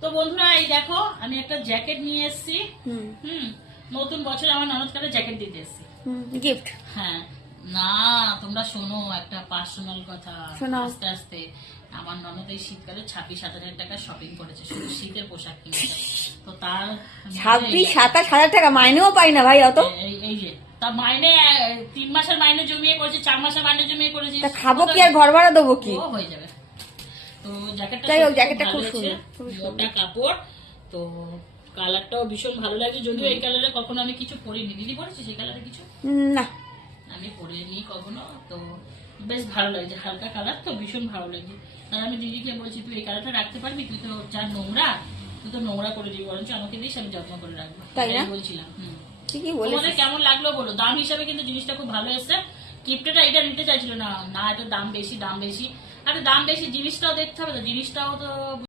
তো বন্ধুরা এই দেখো আমি একটা জ্যাকেট নিয়ে এসেছি। নতুন বছরে আমার ননদকে জ্যাকেট দিতে এসেছি গিফট। হ্যাঁ না তোমরা শোনো একটা পার্সোনাল কথা। আস্তে আস্তে আমার ননদ এই শীতকালে 26-27 টাকা শপিং করেছে, শুধু শীতের পোশাক কিনেছে। তো তার 26-27 টাকা মাইনেও পাই না ভাই অত। এই যে তার মাইনে 3 মাসের মাইনে জমিয়ে করেছে, 4 মাসের মাইনে জমিয়ে করেছে। খাবো কি আর ঘর ভাড়া দেবো কি? ও হয়ে যাবে। তো জ্যাকেটটা খুব সুন্দর, মোটা কাপড়, তো কালারটাও ভীষণ ভালো লাগে। যদিও এই কালারে কখনো আমি কিছু পরিনি। দিদি পরেছি সেই কালারে কিছু? না, আমি পরিনি কখনো। তো বেশ ভালো লাগছে, হালকা কালার তো ভীষণ ভালো লাগছে। তাই আমি দিদিকে বলছি তুই এই কালারটা রাখতে পারবি, তুই তো যা নোংরা, তুই তো নোংরা করে দিবি, বরঞ্চ আমাকে দিস, আমি যত্ন করে রাখবো। তাই বলছিলাম। তোমাদের কেমন লাগলো বলো। দাম হিসাবে কিন্তু জিনিসটা খুব ভালো এসছে। কিপ্টেটা এটা নিতে চাইছিল না, না এটা দাম বেশি। আরে দাম বেশি, জিনিসটাও দেখতে হবে তো, জিনিসটাও তো